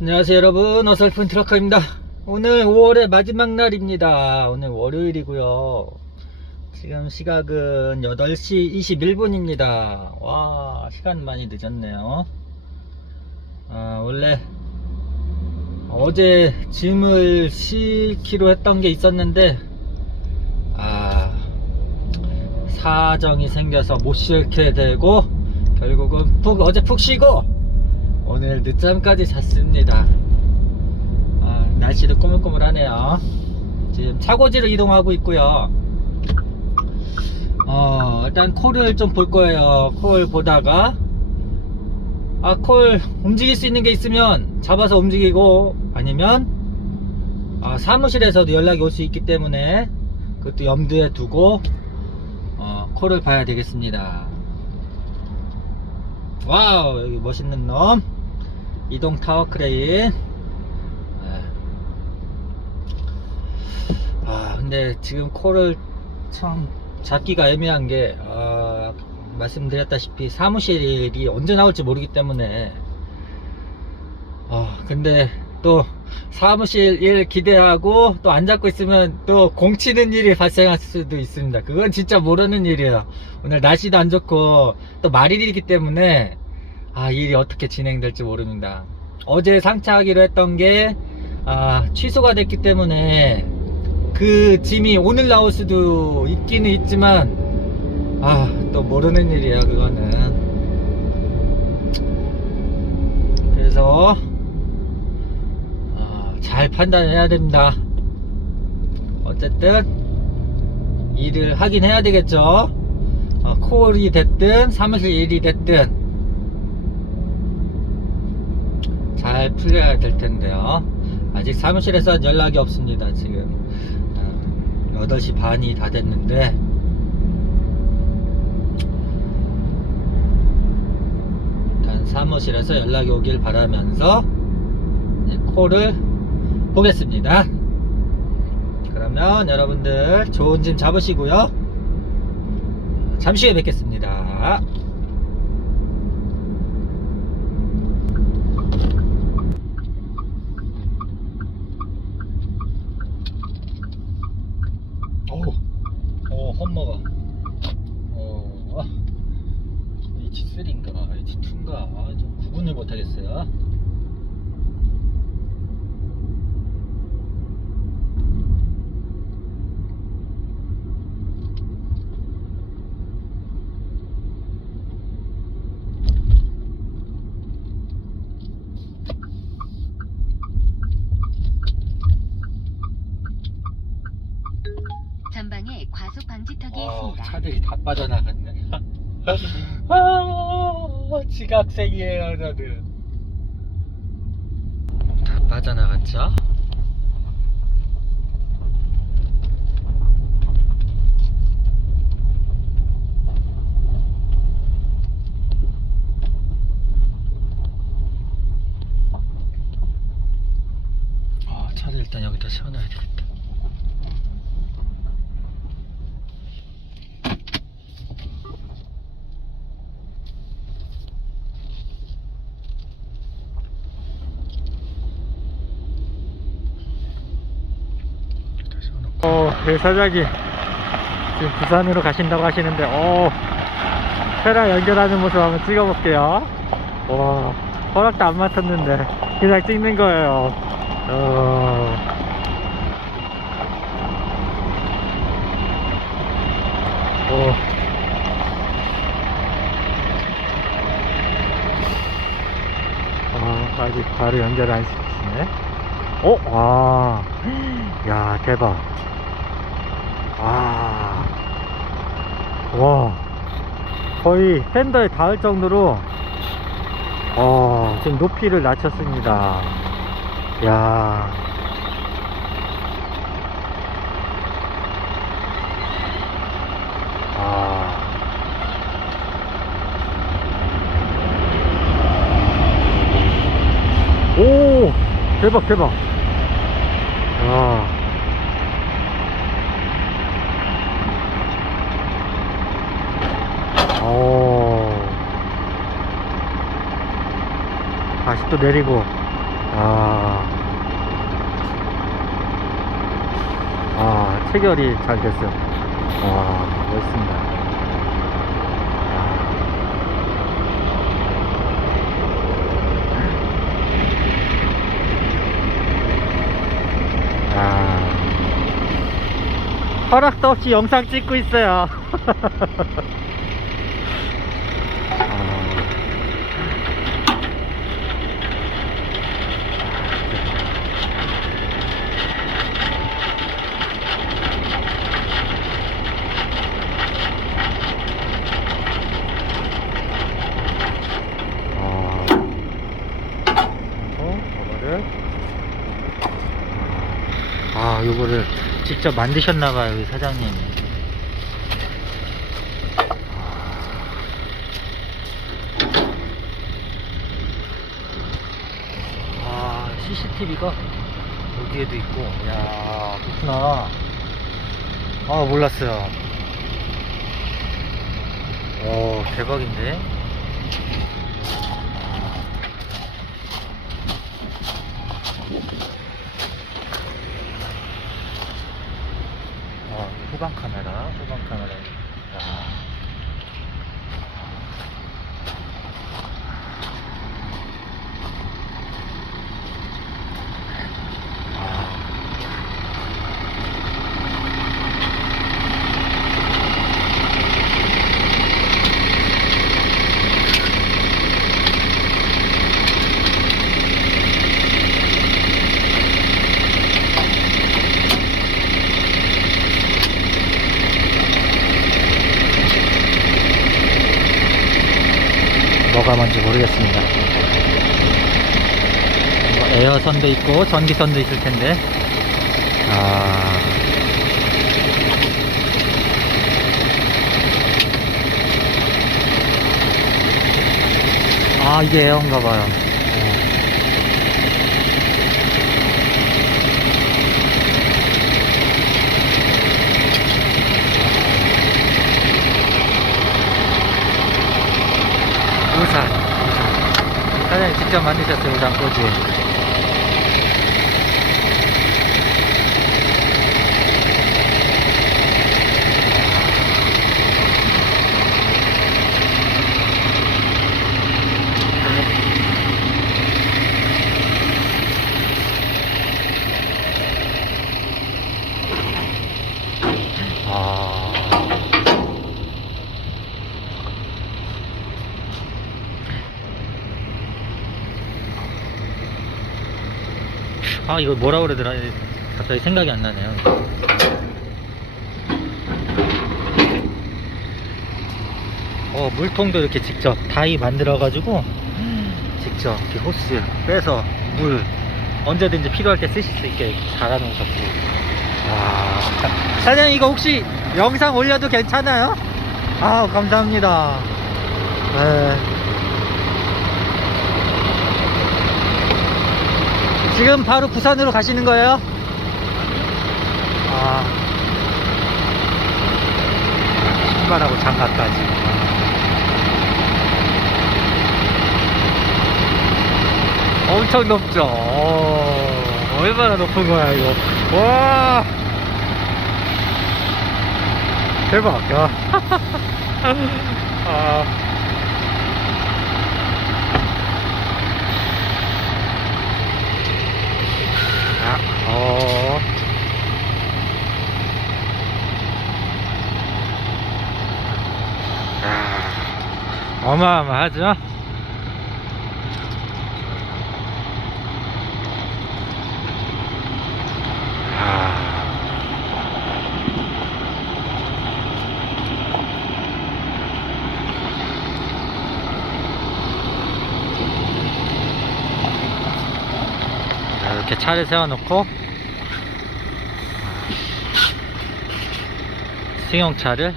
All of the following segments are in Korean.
안녕하세요 여러분. 어설픈 트럭커입니다. 오늘 5월의 마지막 날입니다. 오늘 월요일이고요. 지금 시각은 8시 21분입니다. 와 시간 많이 늦었네요. 아, 원래 어제 짐을 싣기로 했던 게 있었는데 아 사정이 생겨서 못 싣게 되고 결국은 푹 어제 푹 쉬고 오늘 늦잠까지 잤습니다. 아, 날씨도 꼬물꼬물하네요. 지금 차고지로 이동하고 있고요. 어, 일단 콜을 좀 볼 거예요. 콜 보다가 아, 콜 움직일 수 있는 게 있으면 잡아서 움직이고 아니면 아, 사무실에서도 연락이 올 수 있기 때문에 그것도 염두에 두고 어, 콜을 봐야 되겠습니다. 와우 여기 멋있는 놈 이동 타워 크레인 네. 아 근데 지금 콜을 참 잡기가 애매한 게 아, 말씀드렸다시피 사무실이 언제 나올지 모르기 때문에 아 근데 또 사무실 일 기대하고 또 안 잡고 있으면 또 공치는 일이 발생할 수도 있습니다. 그건 진짜 모르는 일이에요. 오늘 날씨도 안 좋고 또 말일이기 때문에 아 일이 어떻게 진행될지 모릅니다. 어제 상차하기로 했던 게 아, 취소가 됐기 때문에 그 짐이 오늘 나올 수도 있기는 있지만 아 또 모르는 일이에요 그거는 그래서 아, 잘 판단해야 됩니다. 어쨌든 일을 하긴 해야 되겠죠. 어, 콜이 됐든 사무실 일이 됐든 잘 풀려야 될 텐데요. 아직 사무실에서 연락이 없습니다. 지금 어, 8시 반이 다 됐는데 일단 사무실에서 연락이 오길 바라면서 네, 콜을 보겠습니다. 그러면 여러분들 좋은 짐 잡으시고요. 잠시 후에 뵙겠습니다. 오, 오, 험머가. 어, H3인가, H2인가, 좀 구분을 못하겠어요. 전방에 과속 방지턱이 어, 있습니다. 차들이 다 빠져나갔네. 아, 지각생이에요, 저는. 다 빠져나갔죠? 아, 차를 일단 여기다 세워놔야 되겠다. 어, 네, 사장님. 지금 부산으로 가신다고 하시는데, 어, 테라 연결하는 모습 한번 찍어볼게요. 와, 허락도 안 맡았는데, 그냥 찍는 거예요. 어. 오. 아, 아직 바로 연결 안 시키시네. 어, 와. 야, 대박. 와. 와. 거의 핸더에 닿을 정도로, 어, 지금 높이를 낮췄습니다. 야. 아. 오! 대박, 대박. 야. 오. 다시 또 내리고. 아, 아, 체결이 잘 됐어요. 와, 멋있습니다. 아, 허락도 없이 영상 찍고 있어요. 아. 아, 그리고 저거를 아, 요거를 직접 만드셨나봐요, 사장님이. 아, CCTV가 여기에도 있고, 야 그렇구나. 아, 몰랐어요. 오, 대박인데? 아, 후방 카메라, 후방 카메라. 야. 뭔지 모르겠습니다. 뭐 에어선도 있고 전기선도 있을 텐데. 아. 아, 이게 에어인가 봐요. 우산. 사장님 직접 우산 꼬지. 아. 아 이거 뭐라 그러더라? 갑자기 생각이 안 나네요. 어 물통도 이렇게 직접 다이 만들어 가지고 직접 이렇게 호스 빼서 물 언제든지 필요할 때 쓰실 수 있게 달아 놓으셨고. 와. 사장님 이거 혹시 영상 올려도 괜찮아요? 아 감사합니다. 네. 지금 바로 부산으로 가시는 거예요? 아. 신발하고 장갑까지. 엄청 높죠? 어, 얼마나 높은 거야, 이거. 와! 대박. 야. 아. 아, 어. 아, 어마어마하죠? 자, 이렇게 차를 세워놓고 승용차를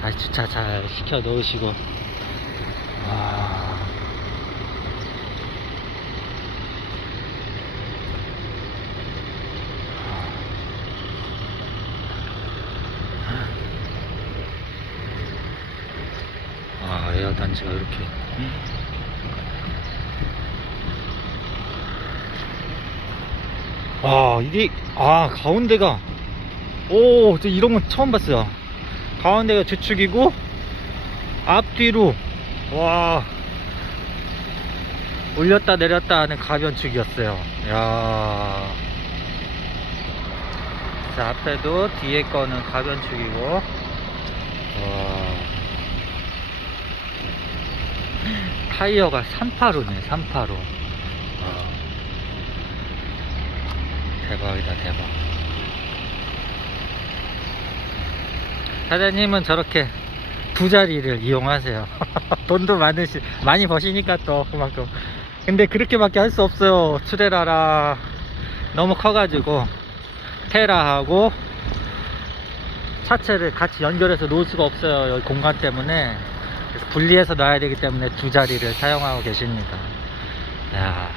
다시 주차 잘 시켜 놓으시고 와. 단지가 이렇게 아, 이게, 아, 가운데가, 오, 저 이런 건 처음 봤어요. 가운데가 주축이고, 앞뒤로, 와, 올렸다 내렸다 하는 가변축이었어요. 야 자, 앞에도 뒤에 거는 가변축이고, 와. 타이어가 385네, 385. 대박이다, 대박. 사장님은 저렇게 두 자리를 이용하세요. 돈도 많으시, 많이 버시니까 또 그만큼. 근데 그렇게밖에 할 수 없어요. 트레라라. 너무 커가지고, 테라하고, 차체를 같이 연결해서 놓을 수가 없어요. 여기 공간 때문에. 그래서 분리해서 놔야 되기 때문에 두 자리를 사용하고 계십니다. 야.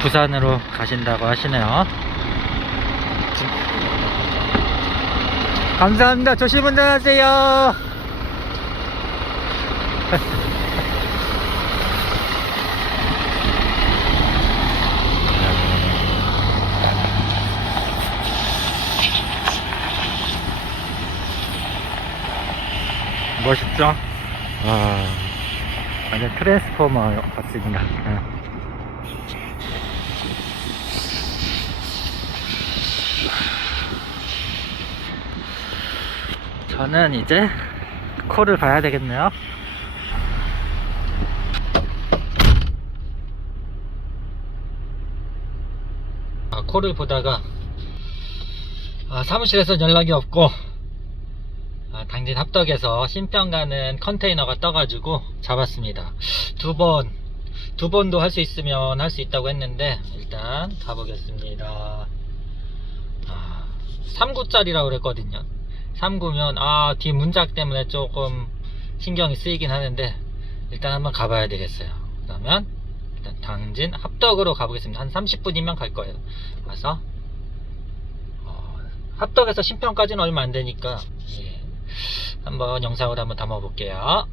부산으로 가신다고 하시네요. 감사합니다. 조심 운전하세요. 멋있죠? 아, 완전 트랜스포머 같습니다. 예. 저는 이제 코를 봐야 되겠네요. 아, 코를 보다가 아, 사무실에서 연락이 없고 아, 당진 합덕에서 신평 가는 컨테이너가 떠가지고 잡았습니다. 두 번, 두 번도 할 수 있으면 할 수 있다고 했는데 일단 가보겠습니다. 아, 3구짜리라고 그랬거든요. 3구면 아, 뒤 문짝 때문에 조금 신경이 쓰이긴 하는데 일단 한번 가봐야 되겠어요. 그러면 일단 당진 합덕으로 가보겠습니다. 한 30분이면 갈 거예요. 가서 어, 합덕에서 신평까지는 얼마 안 되니까 예, 한번 영상으로 한번 담아 볼게요.